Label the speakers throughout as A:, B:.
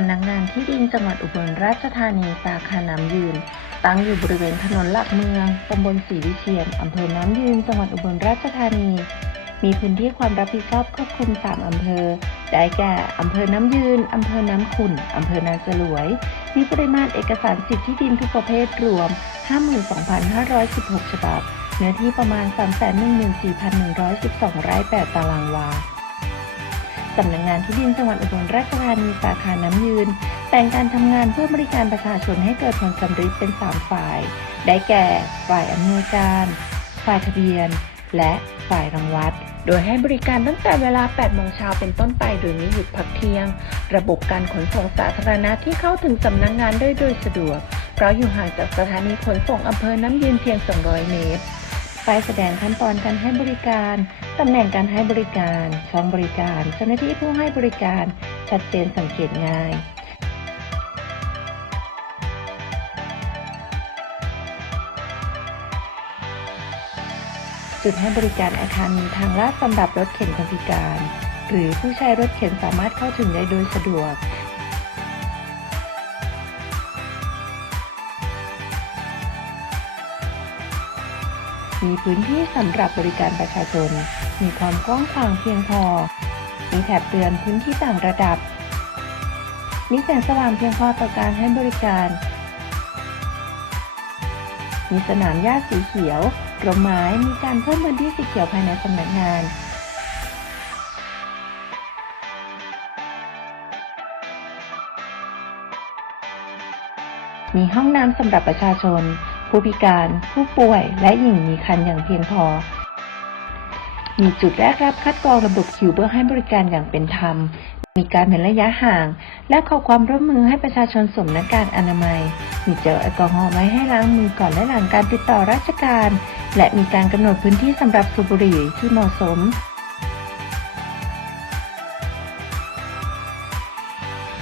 A: ำนักงานที่ดินจังหวัดอุบลราชธานีสาขาน้ำยืน ตั้งอยู่บริเวณถนนหลักเมืองตำบลศรีวิเชียนอำเภอน้ำยืน จังหวัดอุบลราชธานี มีพื้นที่ความรับผิดชอบครอบคลุม 3 อำเภอ ได้แก่อำเภอน้ำยืนอำเภอน้ำขุ่นอำเภอนาจรวย มีปริมาณเอกสารสิทธิที่ดินทุกประเภทรวม 52,516 ฉบับ เนื้อที่ประมาณ 314,112 ไร่ 8 ตารางวา สำนักงานที่ดินจังหวัดอุบลราชธานีสาขาน้ำยืน แต่งการทำงานเพื่อบริการประชาชนให้เกิดผลสำเร็จเป็น 3 ฝ่าย ได้แก่ ฝ่ายอำนวยการ ฝ่ายทะเบียน และฝ่ายรังวัด โดยให้บริการตั้งแต่เวลา 8 โมงเช้าเป็นต้นไปโดยไม่หยุดพักเที่ยง ระบบการขนส่งสาธารณะที่เข้าถึงสำนักงานได้โดยสะดวก เพราะอยู่ห่างจากสถานีขนส่งอำเภอน้ำยืนเพียง 200 เมตร ป้ายแสดงขั้นตอนการให้บริการ ตำแหน่งการให้บริการ ช่องบริการ เจ้าหน้าที่ผู้ให้บริการ ชัดเจนสังเกตง่ายจุดให้บริการอาคารมีทางลาดสำหรับรถเข็นคนพิการ หรือผู้ใช้รถเข็นสามารถเข้าถึงได้โดยสะดวก มีพื้นที่สำหรับบริการประชาชน มีความกว้างขวางเพียงพอ มีแถบเตือนพื้นที่ต่างระดับ มีแสงสว่างเพียงพอต่อการให้บริการ มีสนามหญ้าสีเขียวร่มไม้ มีการเพิ่มพื้นที่สีเขียวภายในสำนักงานมีห้องน้ำสำหรับประชาชน ผู้พิการ ผู้ป่วย และหญิงมีคันอย่างเพียงพอ มีจุดแรกรับคัดกรองระบบคิวเพื่อให้บริการอย่างเป็นธรรม มีการเว้นระยะห่าง และขอความร่วมมือให้ประชาชนสวมหน้ากากอนามัย มีเจลแอลกอฮอล์ไว้ให้ล้างมือก่อนและหลังการติดต่อราชการ และมีการกำหนดพื้นที่สำหรับสูบบุหรี่ที่เหมาะสม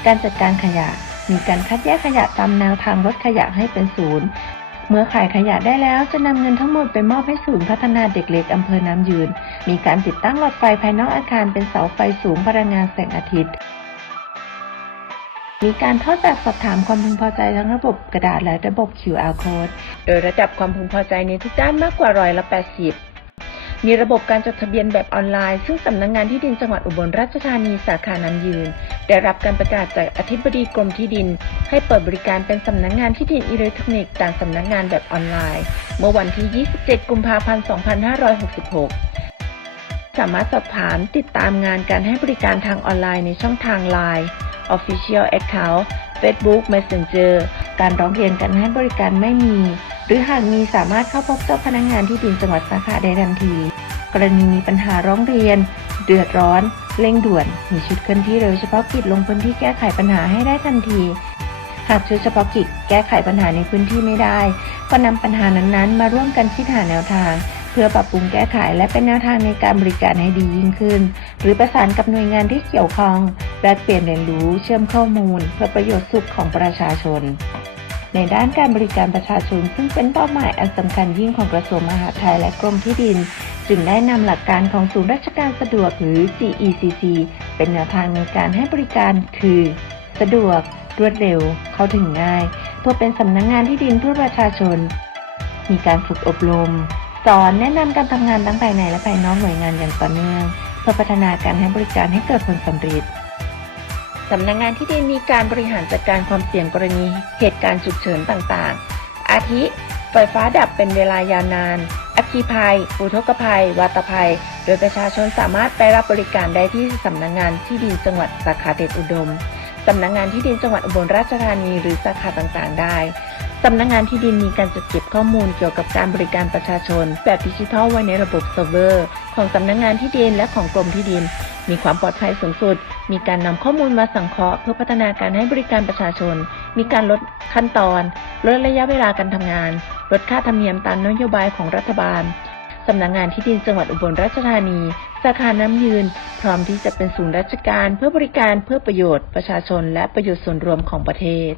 A: การจัดการขยะ มีการคัดแยกขยะตามแนวทางลดขยะให้เป็นศูนย์ เมื่อขายขยะได้แล้วจะนำเงินทั้งหมดไปมอบให้ศูนย์พัฒนาเด็กเล็กอำเภอน้ำยืน มีการติดตั้งหลอดไฟภายนอกอาคารเป็นเสาไฟสูงพลังงานแสงอาทิตย์ มีการทอดแบบสอบถามความพึงพอใจทั้งระบบกระดาษและระบบ QR code โดยระดับความพึงพอใจในทุกด้านมากกว่าร้อยละ 80มีระบบการจดทะเบียนแบบออนไลน์ ซึ่งสำนักงงานที่ดินจังหวัดอุบลราชธานีสาขาน้ำยืน ได้รับการประกาศจากอธิบดีกรมที่ดิน ให้เปิดบริการเป็นสำนักงงานที่ดินอิเล็กทรอนิกส์ตามสำนักงานแบบออนไลน์ เมื่อวันที่ 27 กุมภาพันธ์ 2566 สามารถสอบถามติดตามงานการให้บริการทางออนไลน์ในช่องทาง Line Official Account Facebook Messenger การร้องเรียนการให้บริการไม่มี หรือหากมีสามารถเข้าพบเจ้าพนักงานที่ดินจังหวัดสาขาได้ทันที กรณีมีปัญหาร้องเรียน เดือดร้อน เร่งด่วน มีชุดเคลื่อนที่เร็วเฉพาะกิจลงพื้นที่แก้ไขปัญหาให้ได้ทันที หากชุดเฉพาะกิจแก้ไขปัญหาในพื้นที่ไม่ได้ ก็นำปัญหานั้นๆ มาร่วมกันคิดหาแนวทาง เพื่อปรับปรุงแก้ไขและเป็นแนวทางในการบริการให้ดียิ่งขึ้น หรือประสานกับหน่วยงานที่เกี่ยวข้องแลกเปลี่ยนเรียนรู้เชื่อมข้อมูล เพื่อประโยชน์สุขของประชาชน ในด้านการบริการประชาชน ซึ่งเป็นเป้าหมายอันสำคัญยิ่งของกระทรวงมหาดไทยและกรมที่ดิน จึงได้นำหลักการของศูนย์ราชการสะดวกหรือ GECC เป็นแนวทางในการให้บริการคือ สะดวก รวดเร็ว เข้าถึงง่าย เพื่อเป็นสำนักงงานที่ดินเพื่อประชาชน มีการฝึกอบรม สอนแนะนำการทำงานทั้งภายในและภายนอกหน่วยงานอย่างต่อเนื่อง เพื่อพัฒนาการให้บริการให้เกิดผลสำเร็จสำนักงงานที่ดินมีการบริหารจัดการความเสี่ยงกรณี เหตุการณ์ฉุกเฉินต่างๆ อาทิ ไฟฟ้าดับเป็นเวลายาวนาน อัคคีภัย อุทกภัย วัตภัย โดยประชาชนสามารถไปรับบริการได้ที่สำนักงงานที่ดินจังหวัดสาขาเดชอุดม สำนักงงานที่ดินจังหวัดอุบลราชธานีหรือสาขาต่างๆ ได้สำนักงงานที่ดินมีการจัดเก็บข้อมูลเกี่ยวกับการบริการประชาชน แบบดิจิทัลไว้ในระบบเซิร์ฟเวอร์ ของสำนักงงานที่ดินและของกรมที่ดิน มีความปลอดภัยสูงสุด มีการนำข้อมูลมาสังเคราะห์เพื่อพัฒนาการให้บริการประชาชน มีการลดขั้นตอน ลดระยะเวลาการทำงาน ลดค่าธรรมเนียมตามนโยบายของรัฐบาลสำนักงงานที่ดินจังหวัดอุบลราชธานี สาขาน้ำยืน พร้อมที่จะเป็นศูนย์ราชการเพื่อบริการเพื่อประโยชน์ประชาชนและประโยชน์ส่วนรวมของประเทศ